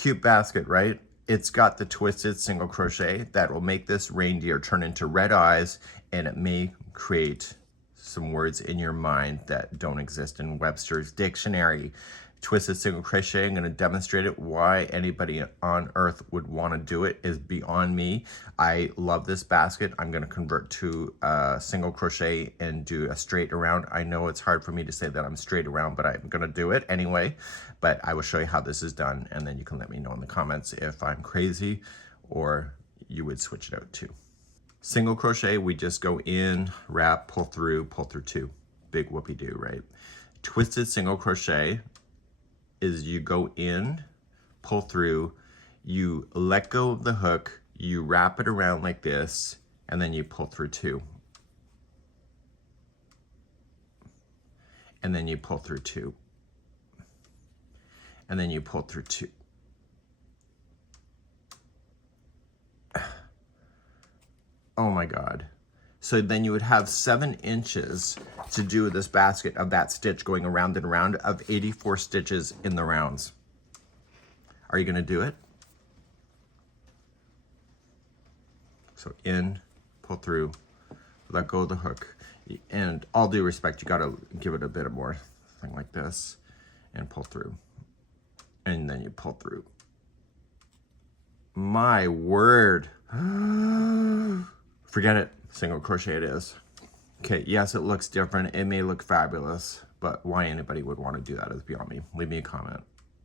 Cute basket, right? It's got the twisted single crochet that will make this reindeer turn into red eyes, and it may create some words in your mind that don't exist in Webster's dictionary. Twisted single crochet, I'm going to demonstrate it. Why anybody on earth would want to do it is beyond me. I love this basket. I'm going to convert to single crochet and do a straight around. I know it's hard for me to say that I'm straight around, but I'm going to do it anyway. But I will show you how this is done, and then you can let me know in the comments if I'm crazy or you would switch it out too. Single crochet, we just go in, wrap, pull through two. Big whoopee-doo, right? Twisted single crochet is you go in, pull through, you let go of the hook, you wrap it around like this, and then you pull through two. And then you pull through two. And then you pull through two. Oh my God. So then you would have 7 inches to do this basket of that stitch going around and around of 84 stitches in the rounds. Are you gonna do it? So in, pull through, let go of the hook. And all due respect, you gotta give it a bit of more, thing like this, and pull through. And then you pull through. My word. Forget it, single crochet it is. Okay, yes, it looks different. It may look fabulous, but why anybody would want to do that is beyond me. Leave me a comment.